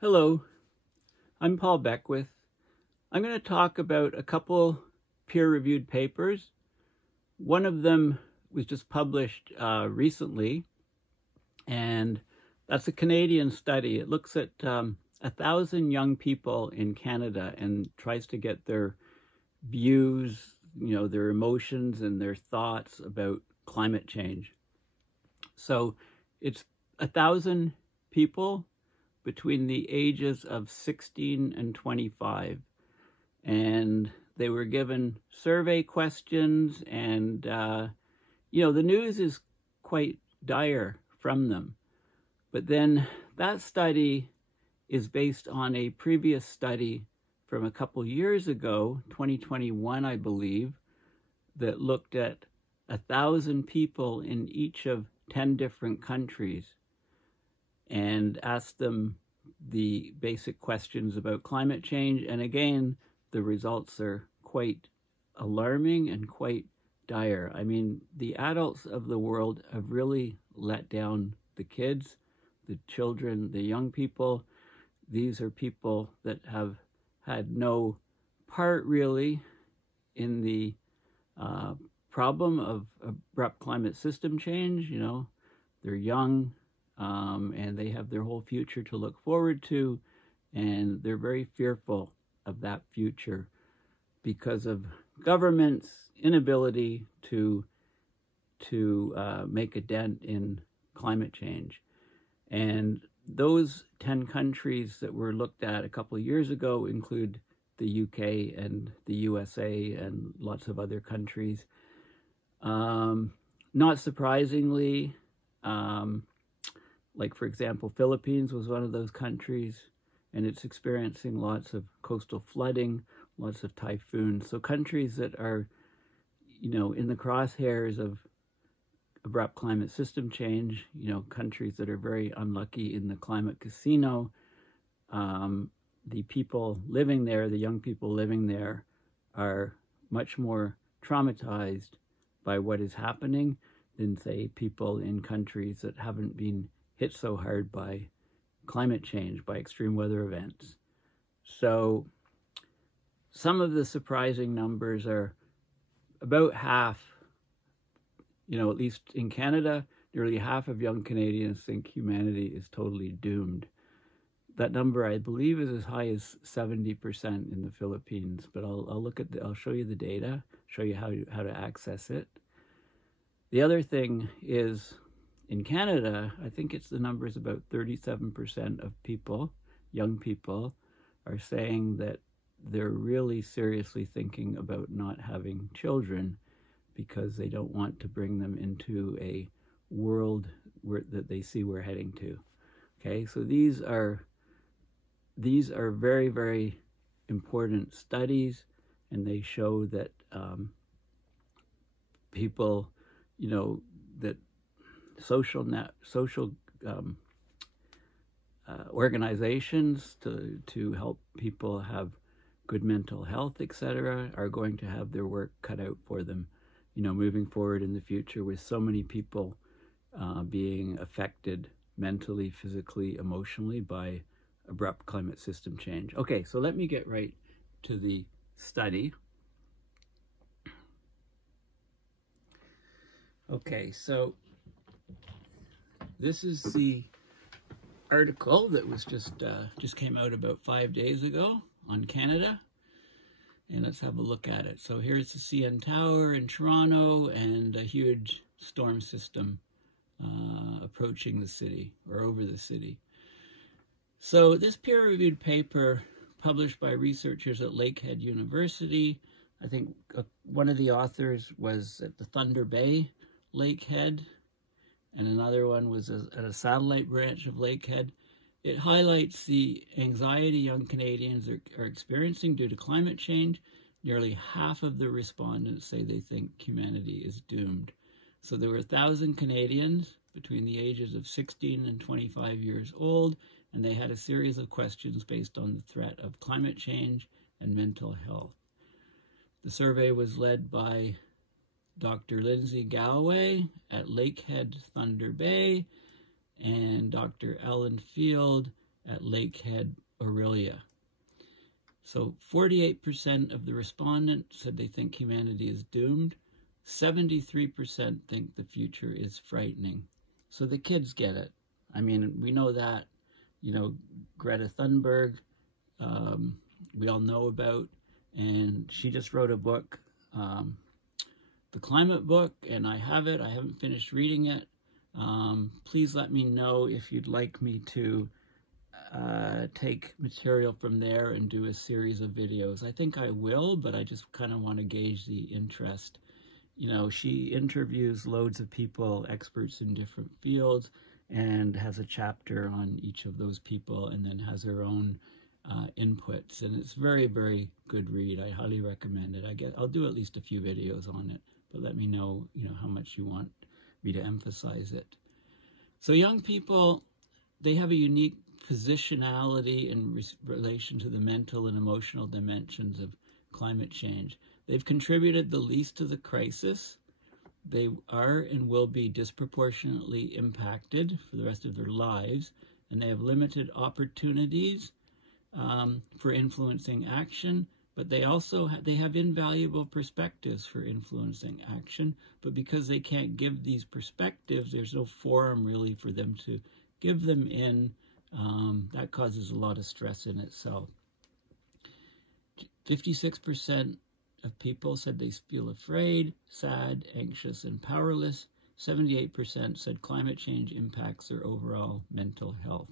Hello, I'm Paul Beckwith. I'm going to talk about a couple peer-reviewed papers. One of them was just published recently, and that's a Canadian study. It looks at 1,000 young people in Canada and tries to get their views, their emotions and their thoughts about climate change. So it's 1,000 people between the ages of 16 and 25. And they were given survey questions, and, the news is quite dire from them. But then that study is based on a previous study from a couple years ago, 2021, I believe, that looked at 1,000 people in each of 10 different countries and asked them the basic questions about climate change. And again, the results are quite alarming and quite dire. I mean, the adults of the world have really let down the kids, the children, the young people. These are people that have had no part really in the problem of abrupt climate system change. They're young, and they have their whole future to look forward to, and they're very fearful of that future because of government's inability to make a dent in climate change. And those 10 countries that were looked at a couple of years ago include the UK and the USA and lots of other countries. Not surprisingly, like for example, Philippines was one of those countries, and it's experiencing lots of coastal flooding, lots of typhoons. So countries that are, in the crosshairs of abrupt climate system change, countries that are very unlucky in the climate casino. The people living there, the young people living there, are much more traumatized by what is happening than, say, people in countries that haven't been hit so hard by climate change, by extreme weather events. So some of the surprising numbers are about half, at least in Canada, nearly half of young Canadians think humanity is totally doomed. That number, I believe, is as high as 70% in the Philippines, but I'll show you the data, show you how to access it. The other thing is, in Canada, I think the number is about 37% of people, young people, are saying that they're really seriously thinking about not having children because they don't want to bring them into a world that they see we're heading to. Okay, so these are very, very important studies, and they show that people, that social organizations to help people have good mental health, etc., are going to have their work cut out for them, moving forward in the future, with so many people being affected mentally, physically, emotionally by abrupt climate system change. Okay, so let me get right to the study. Okay, so this is the article that was just came out about 5 days ago on Canada, and let's have a look at it. So here's the CN Tower in Toronto and a huge storm system approaching the city, or over the city. So this peer-reviewed paper published by researchers at Lakehead University, I think one of the authors was at the Thunder Bay Lakehead, and another one was at a satellite branch of Lakehead. It highlights the anxiety young Canadians are experiencing due to climate change. Nearly half of the respondents say they think humanity is doomed. So there were 1,000 Canadians between the ages of 16 and 25 years old, and they had a series of questions based on the threat of climate change and mental health. The survey was led by Dr. Lindsay Galloway at Lakehead Thunder Bay and Dr. Ellen Field at Lakehead, Aurelia. So 48% of the respondents said they think humanity is doomed. 73% think the future is frightening. So the kids get it. I mean, we know that, you know, Greta Thunberg, we all know about, and she just wrote a book, the climate book, and I have it. I haven't finished reading it. Please let me know if you'd like me to take material from there and do a series of videos. I think I will, but I just kind of want to gauge the interest. You know, she interviews loads of people, experts in different fields, and has a chapter on each of those people, and then has her own inputs. And it's very, very good read. I highly recommend it. I'll do at least a few videos on it, but let me know, you know, how much you want me to emphasize it. So young people, they have a unique positionality in relation to the mental and emotional dimensions of climate change. They've contributed the least to the crisis. They are and will be disproportionately impacted for the rest of their lives, and they have limited opportunities for influencing action, but they also have invaluable perspectives for influencing action. But because they can't give these perspectives, there's no forum really for them to give them in. That causes a lot of stress in itself. 56% of people said they feel afraid, sad, anxious, and powerless. 78% said climate change impacts their overall mental health.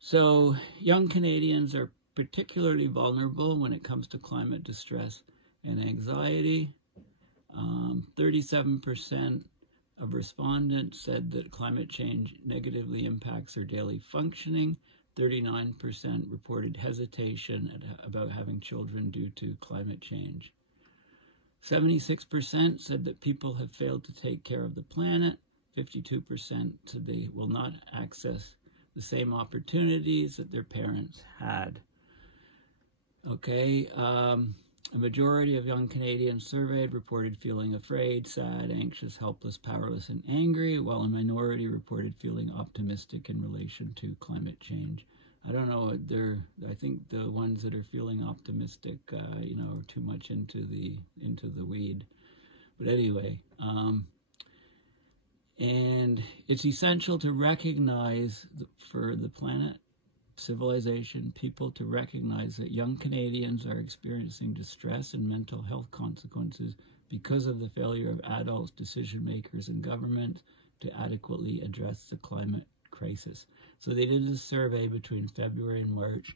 So young Canadians are particularly vulnerable when it comes to climate distress and anxiety. 37% of respondents said that climate change negatively impacts their daily functioning. 39% reported hesitation about having children due to climate change. 76% said that people have failed to take care of the planet. 52% said they will not access the same opportunities that their parents had. Okay, a majority of young Canadians surveyed reported feeling afraid, sad, anxious, helpless, powerless, and angry, while a minority reported feeling optimistic in relation to climate change. I don't know, I think the ones that are feeling optimistic, you know, are too much into the weed. But anyway, and it's essential to recognize for the planet, civilization, people to recognize that young Canadians are experiencing distress and mental health consequences because of the failure of adults, decision makers, and government to adequately address the climate crisis. So they did a survey between February and March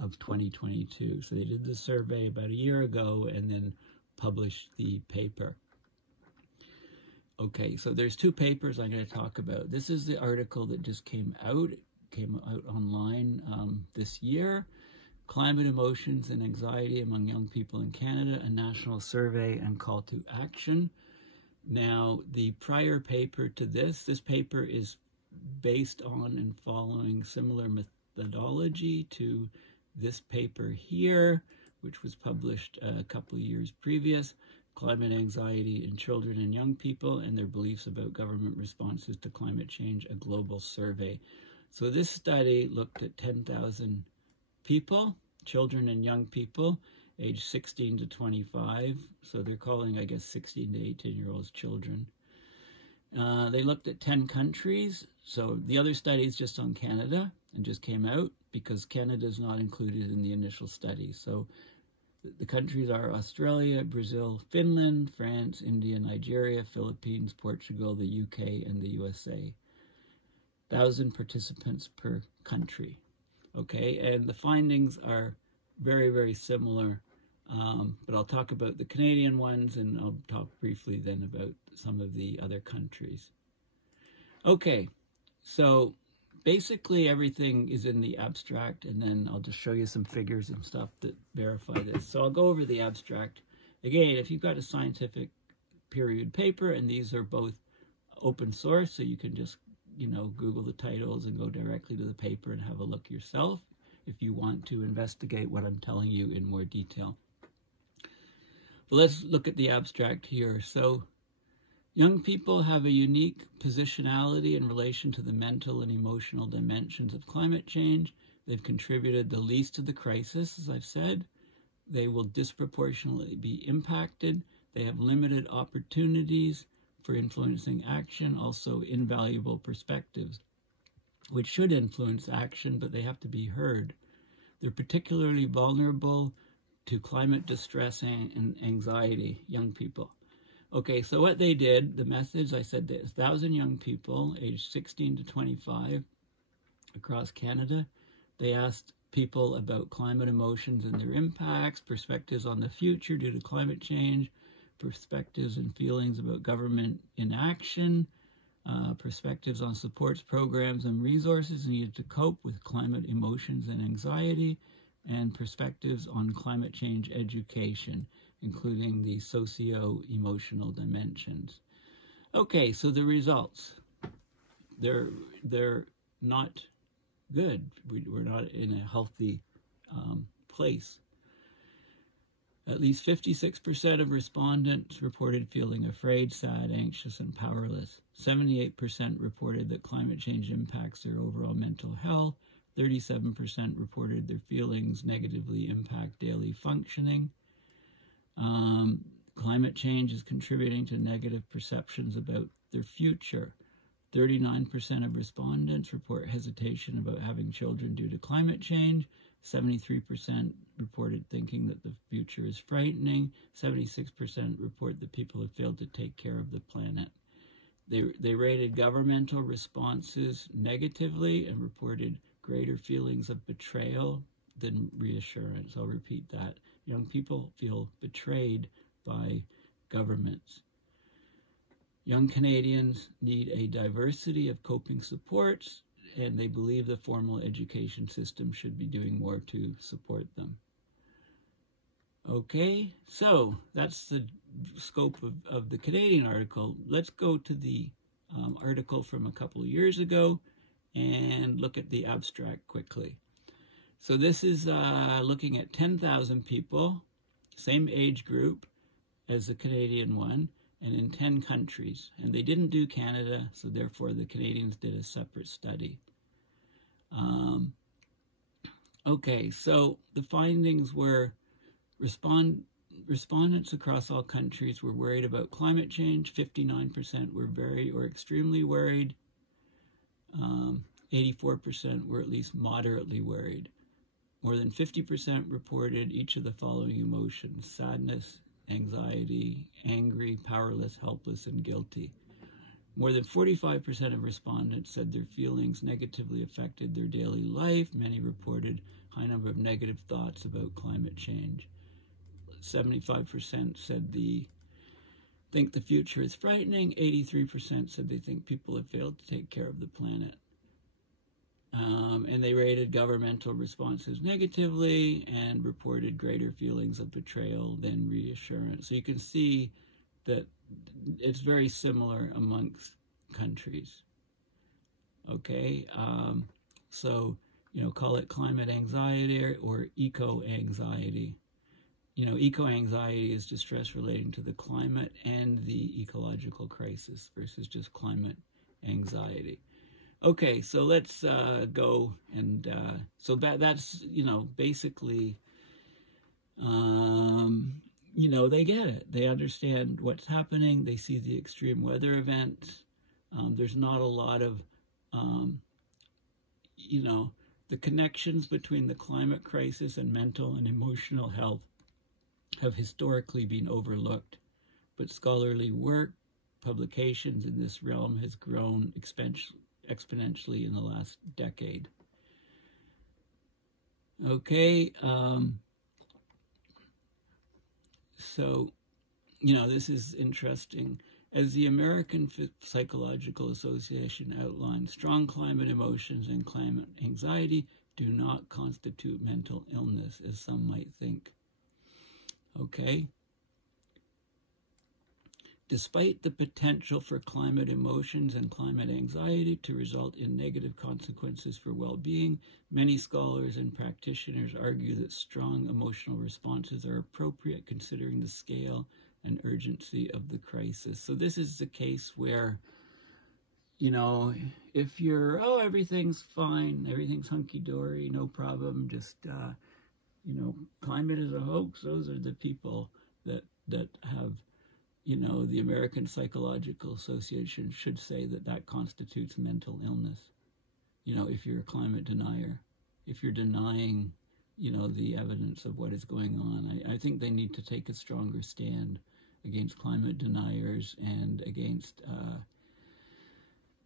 of 2022. So they did the survey about a year ago and then published the paper. Okay, so there's two papers I'm going to talk about. This is the article that just came out online this year, Climate Emotions and Anxiety Among Young People in Canada, a National Survey and Call to Action. Now, the prior paper to this paper is based on and following similar methodology to this paper here, which was published a couple of years previous, Climate Anxiety in Children and Young People and Their Beliefs About Government Responses to Climate Change, a Global Survey. So this study looked at 10,000 people, children and young people, aged 16 to 25. So they're calling, I guess, 16 to 18-year-olds children. They looked at 10 countries. So the other study is just on Canada and just came out because Canada is not included in the initial study. So the countries are Australia, Brazil, Finland, France, India, Nigeria, Philippines, Portugal, the UK, and the USA. 1,000 participants per country. Okay, and the findings are very, very similar. But I'll talk about the Canadian ones and I'll talk briefly then about some of the other countries. Okay, so basically everything is in the abstract, and then I'll just show you some figures and stuff that verify this. So I'll go over the abstract. Again, if you've got a scientific peer-reviewed paper, and these are both open source, so you can just, you know, Google the titles and go directly to the paper and have a look yourself if you want to investigate what I'm telling you in more detail. But let's look at the abstract here. So Young people have a unique positionality in relation to the mental and emotional dimensions of climate change. They've contributed the least to the crisis, as I've said. They will disproportionately be impacted. They have limited opportunities for influencing action, also invaluable perspectives, which should influence action, but they have to be heard. They're particularly vulnerable to climate distress and anxiety, young people. Okay, so what they did, the methods, I said that 1,000 young people aged 16 to 25 across Canada. They asked people about climate emotions and their impacts, perspectives on the future due to climate change, perspectives and feelings about government inaction, perspectives on supports, programs, and resources needed to cope with climate emotions and anxiety, and perspectives on climate change education, including the socio-emotional dimensions. Okay, so the results. They're not good. We're not in a healthy place. At least 56% of respondents reported feeling afraid, sad, anxious, and powerless. 78% reported that climate change impacts their overall mental health. 37% reported their feelings negatively impact daily functioning. Climate change is contributing to negative perceptions about their future. 39% of respondents report hesitation about having children due to climate change. 73% reported thinking that the future is frightening. 76% report that people have failed to take care of the planet. They rated governmental responses negatively and reported greater feelings of betrayal than reassurance. I'll repeat that. Young people feel betrayed by governments. Young Canadians need a diversity of coping supports, and they believe the formal education system should be doing more to support them. Okay, so that's the scope of the Canadian article. Let's go to the article from a couple of years ago and look at the abstract quickly. So this is looking at 10,000 people, same age group as the Canadian one, and in 10 countries. And they didn't do Canada, so therefore the Canadians did a separate study. Okay, so the findings were respondents across all countries were worried about climate change. 59% were very or extremely worried. 84% were at least moderately worried. More than 50% reported each of the following emotions: sadness, anxiety, angry, powerless, helpless, and guilty. More than 45% of respondents said their feelings negatively affected their daily life. Many reported a high number of negative thoughts about climate change. 75% said they think the future is frightening. 83% said they think people have failed to take care of the planet. And they rated governmental responses negatively and reported greater feelings of betrayal than reassurance. So you can see that it's very similar amongst countries. Okay, so, call it climate anxiety or eco-anxiety. Eco-anxiety is distress relating to the climate and the ecological crisis versus just climate anxiety. Okay, so let's go and so that's basically they get it. They understand what's happening. They see the extreme weather events. There's not a lot of the connections between the climate crisis and mental and emotional health have historically been overlooked, but scholarly work, publications in this realm has grown exponentially in the last decade. Okay, so, this is interesting. As the American Psychological Association outlined, strong climate emotions and climate anxiety do not constitute mental illness, as some might think. Okay? Despite the potential for climate emotions and climate anxiety to result in negative consequences for well-being, many scholars and practitioners argue that strong emotional responses are appropriate considering the scale and urgency of the crisis. So this is the case where, you know, if you're, oh, everything's fine, everything's hunky-dory, no problem, just, you know, climate is a hoax, those are the people that have, you know, the American Psychological Association should say that constitutes mental illness. You know, if you're a climate denier, if you're denying, you know, the evidence of what is going on, I think they need to take a stronger stand against climate deniers and against,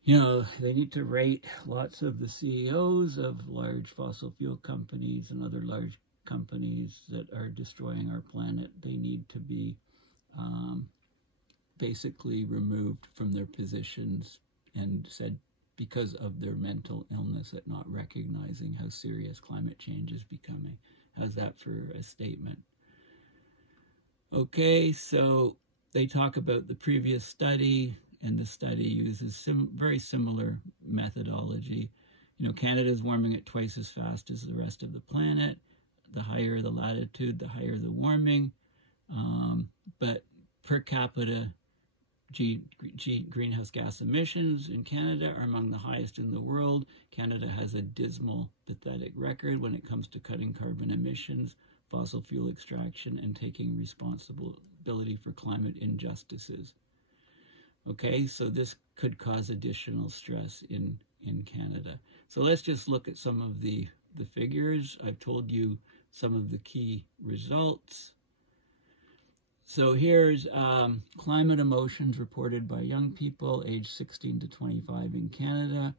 you know, they need to rate lots of the CEOs of large fossil fuel companies and other large companies that are destroying our planet. They need to be basically removed from their positions and said because of their mental illness at not recognizing how serious climate change is becoming. How's that for a statement? Okay, so they talk about the previous study, and the study uses very similar methodology. You know, Canada is warming at twice as fast as the rest of the planet. The higher the latitude, the higher the warming. But per capita greenhouse gas emissions in Canada are among the highest in the world. Canada has a dismal, pathetic record when it comes to cutting carbon emissions, fossil fuel extraction, and taking responsibility for climate injustices. Okay, so this could cause additional stress in Canada. So let's just look at some of the figures. I've told you some of the key results. So here's climate emotions reported by young people aged 16 to 25 in Canada.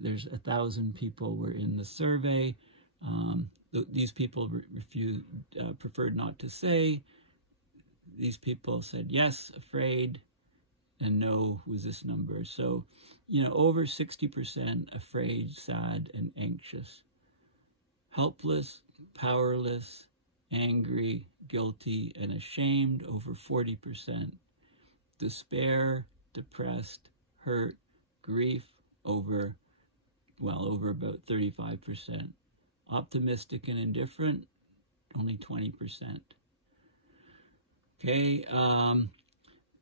There's 1,000 people were in the survey. These people preferred not to say. These people said yes, afraid, and no was this number. So, you know, over 60% afraid, sad, and anxious. Helpless, powerless, angry, guilty, and ashamed, over 40%. Despair, depressed, hurt, grief, over about 35%. Optimistic and indifferent, only 20%. Okay,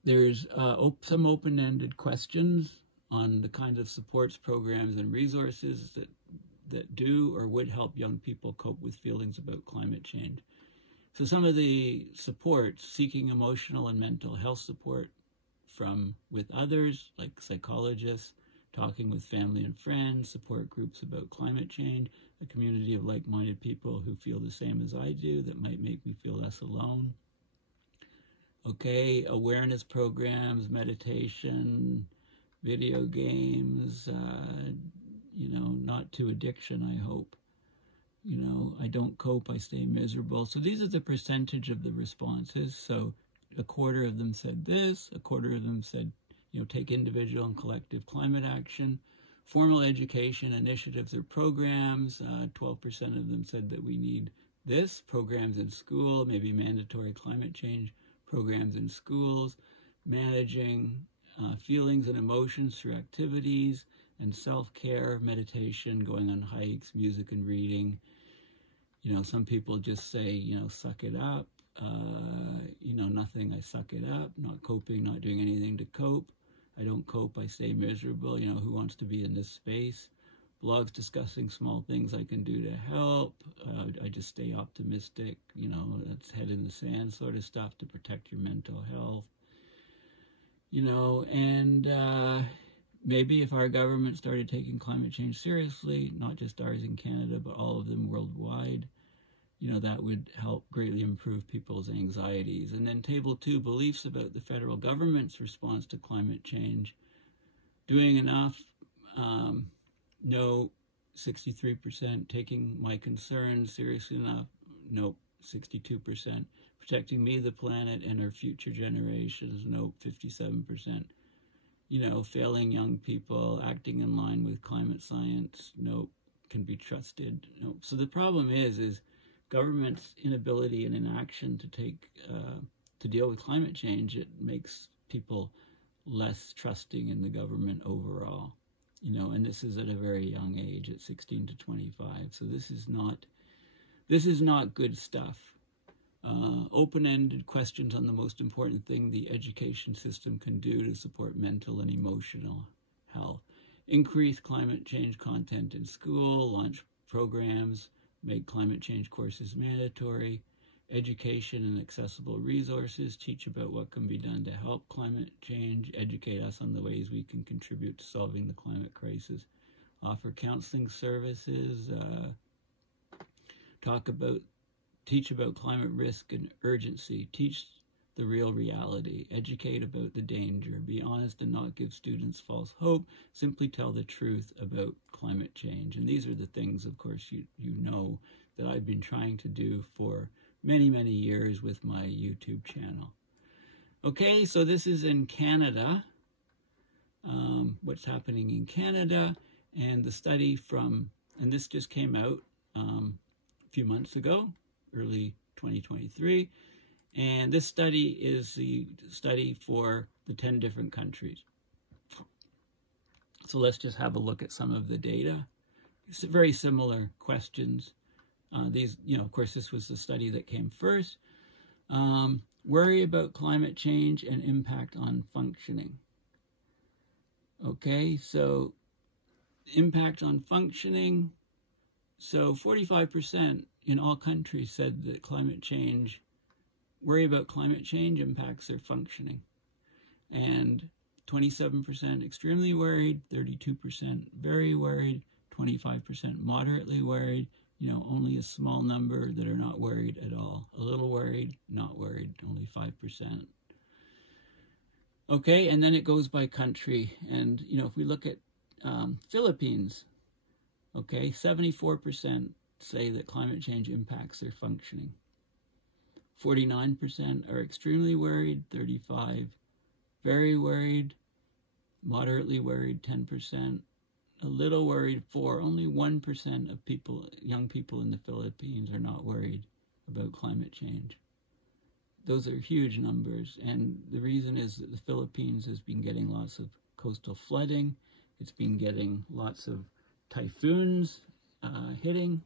there's some open-ended questions on the kinds of supports, programs, and resources that do or would help young people cope with feelings about climate change. So some of the supports, seeking emotional and mental health support with others, like psychologists, talking with family and friends, support groups about climate change, a community of like-minded people who feel the same as I do that might make me feel less alone. Okay, awareness programs, meditation, video games, you know, not to addiction, I hope. You know, I don't cope, I stay miserable. So these are the percentage of the responses. So a quarter of them said this, a quarter of them said, you know, take individual and collective climate action. Formal education initiatives or programs, 12% of them said that we need this. Programs in school, maybe mandatory climate change programs in schools. Managing feelings and emotions through activities and self-care, meditation, going on hikes, music and reading. You know, some people just say, you know, suck it up. You know, nothing, I suck it up. Not coping, not doing anything to cope. I don't cope, I stay miserable. You know, who wants to be in this space? Blogs discussing small things I can do to help. I just stay optimistic. You know, that's head in the sand sort of stuff to protect your mental health. You know, and maybe if our government started taking climate change seriously, not just ours in Canada, but all of them worldwide, you know, that would help greatly improve people's anxieties. And then table 2, beliefs about the federal government's response to climate change. Doing enough? No, 63%. Taking my concerns seriously enough? Nope, 62%. Protecting me, the planet, and our future generations? Nope, 57%. You know, failing young people, acting in line with climate science? Nope, can be trusted? Nope. So the problem is government's inability and inaction to deal with climate change. It makes people less trusting in the government overall. You know, and this is at a very young age, at 16 to 25. So this is not good stuff. Open-ended questions on the most important thing the education system can do to support mental and emotional health. Increase climate change content in school, launch programs, make climate change courses mandatory, education and accessible resources, teach about what can be done to help climate change, educate us on the ways we can contribute to solving the climate crisis, offer counseling services, teach about climate risk and urgency, teach the real reality, educate about the danger, be honest and not give students false hope, simply tell the truth about climate change. And these are the things, of course, you know that I've been trying to do for many, many years with my YouTube channel. Okay, so this is in Canada, what's happening in Canada, and the study from, and this just came out a few months ago, early 2023, and this study is the study for the 10 different countries. So let's just have a look at some of the data. It's very similar questions. These, of course, this was the study that came first. Worry about climate change and impact on functioning. Okay, so impact on functioning. So 45% in all countries said that worry about climate change impacts their functioning. And 27% extremely worried, 32% very worried, 25% moderately worried, only a small number that are not worried at all. A little worried, not worried, only 5%. Okay, and then it goes by country. And, if we look at Philippines, okay, 74% say that climate change impacts their functioning. 49% are extremely worried, 35% very worried, moderately worried, 10%, a little worried, 4%. Only 1% of young people in the Philippines are not worried about climate change. Those are huge numbers, and the reason is that the Philippines has been getting lots of coastal flooding. It's been getting lots of typhoons hitting,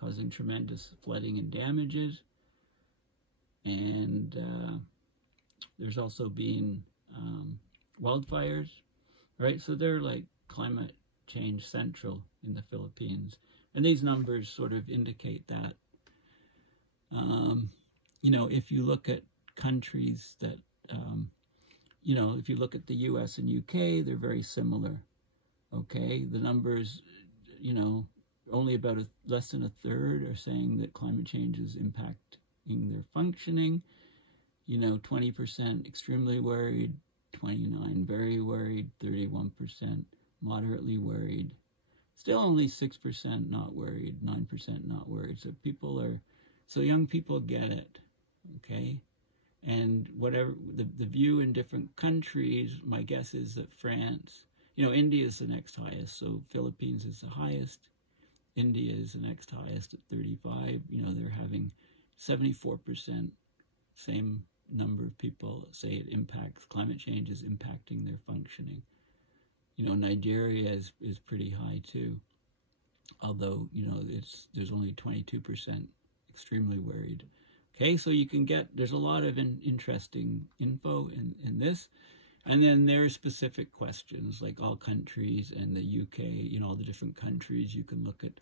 causing tremendous flooding and damages. And there's also been wildfires, right? So they're like climate change central in the Philippines. And these numbers sort of indicate that. If you look at countries that, if you look at the US and UK, they're very similar, okay? The numbers, only about less than a third are saying that climate change is impacting their functioning. 20% extremely worried, 29% very worried, 31% moderately worried. Still only 6% not worried, 9% not worried. So young people get it, okay? And whatever, the view in different countries, my guess is that France, India is the next highest, so Philippines is the highest. India is the next highest at 35%. They're having 74%, same number of people say climate change is impacting their functioning. Nigeria is pretty high too, although, there's only 22% extremely worried. Okay, so there's a lot of interesting info in this. And then there are specific questions, like all countries and the UK, all the different countries. You can look at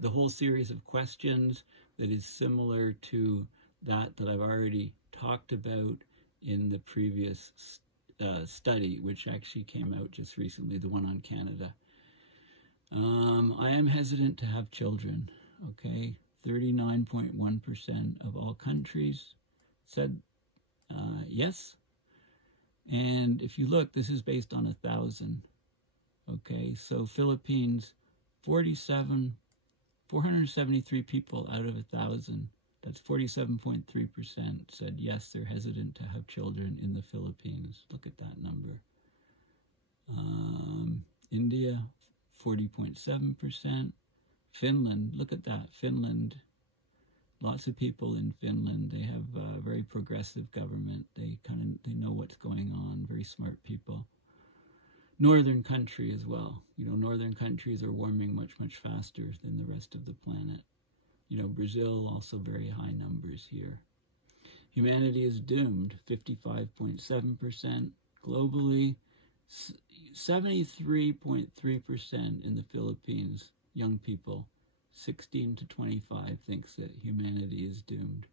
the whole series of questions that is similar to that I've already talked about in the previous study, which actually came out just recently, the one on Canada. I am hesitant to have children, okay? 39.1% of all countries said yes. And if you look, this is based on 1,000, okay? So Philippines, 473 people out of 1,000, that's 47.3% said yes, they're hesitant to have children in the Philippines. Look at that number. India, 40.7%. Finland, look at that. Finland, lots of people in Finland. They have a very progressive government. They know what's going on. Very smart people. Northern country as well. Northern countries are warming much, much faster than the rest of the planet. Brazil, also very high numbers here. Humanity is doomed, 55.7% globally, 73.3% in the Philippines, young people, 16 to 25 thinks that humanity is doomed.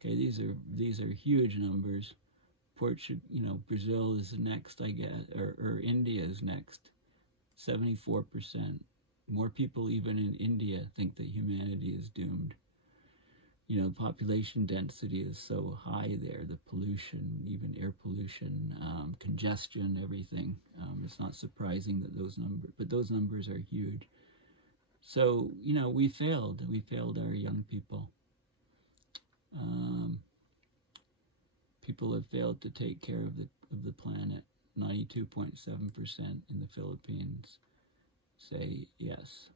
Okay, these are huge numbers. Brazil is next, I guess, or India is next, 74%. More people even in India think that humanity is doomed. Population density is so high there, the pollution, even air pollution, congestion, everything. It's not surprising that those numbers are huge. So, we failed our young people. People have failed to take care of the planet. 92.7% in the Philippines say yes.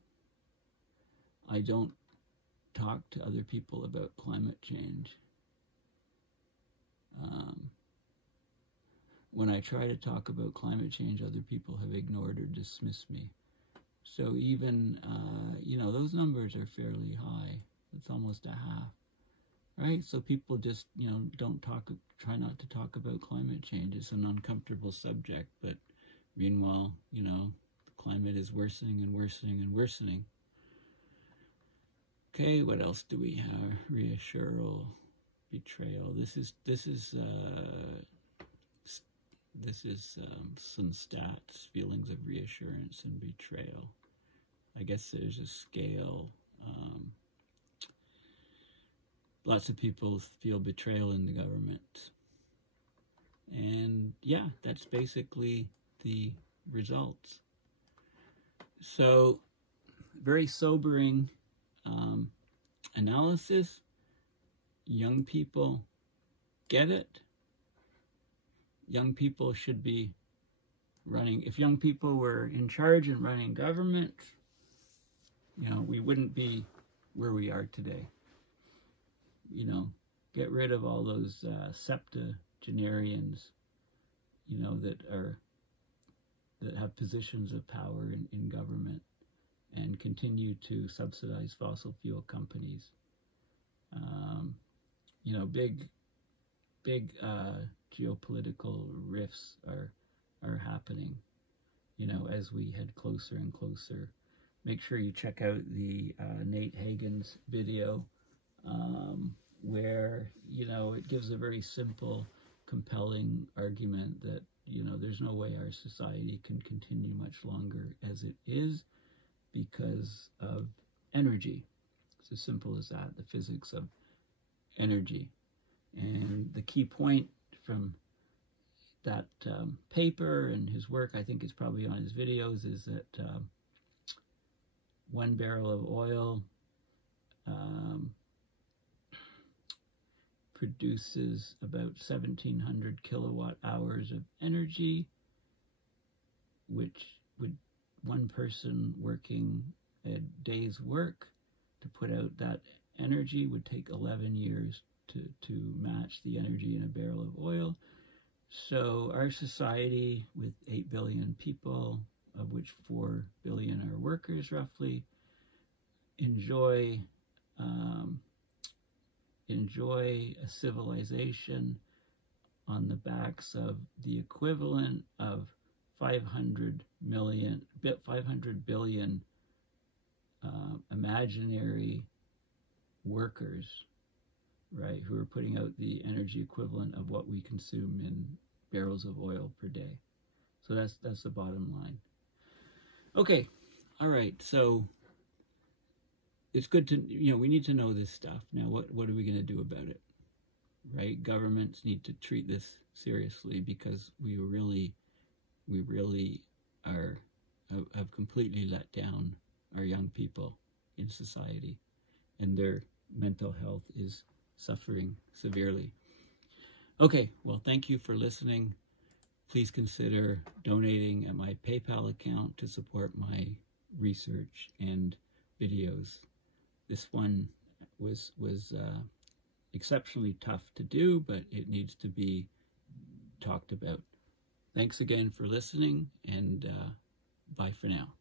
I don't talk to other people about climate change. When I try to talk about climate change, other people have ignored or dismissed me. So even, those numbers are fairly high. It's almost a half, right? So people just, try not to talk about climate change. It's an uncomfortable subject, but meanwhile, the climate is worsening and worsening and worsening. Okay, what else do we have? Reassural, betrayal. This is some stats, feelings of reassurance and betrayal. I guess there's a scale. Lots of people feel betrayal in the government. And yeah, that's basically the results. So, very sobering analysis. Young people get it. Young people should be running. If young people were in charge and running government, we wouldn't be where we are today. Get rid of all those septuagenarians, that have positions of power in government, and continue to subsidize fossil fuel companies. Big geopolitical rifts are happening, as we head closer and closer. Make sure you check out the Nate Hagen's video, where, it gives a very simple, compelling argument that, there's no way our society can continue much longer as it is because of energy. It's as simple as that, the physics of energy. And the key point from that paper and his work, I think it's probably on his videos, is that 1 barrel of oil produces about 1,700 kilowatt hours of energy, which would, one person working a day's work to put out that energy would take 11 years to match the energy in a barrel of oil. So our society, with 8 billion people, of which 4 billion are workers roughly, enjoy a civilization on the backs of the equivalent of 500 billion imaginary workers, right, who are putting out the energy equivalent of what we consume in barrels of oil per day. So that's the bottom line. Okay, all right, so it's good to, we need to know this stuff. Now, what are we going to do about it, right? Governments need to treat this seriously, because we really have completely let down our young people in society, and their mental health is suffering severely. Okay, well, thank you for listening. Please consider donating at my PayPal account to support my research and videos. This one was exceptionally tough to do, but it needs to be talked about. Thanks again for listening, and bye for now.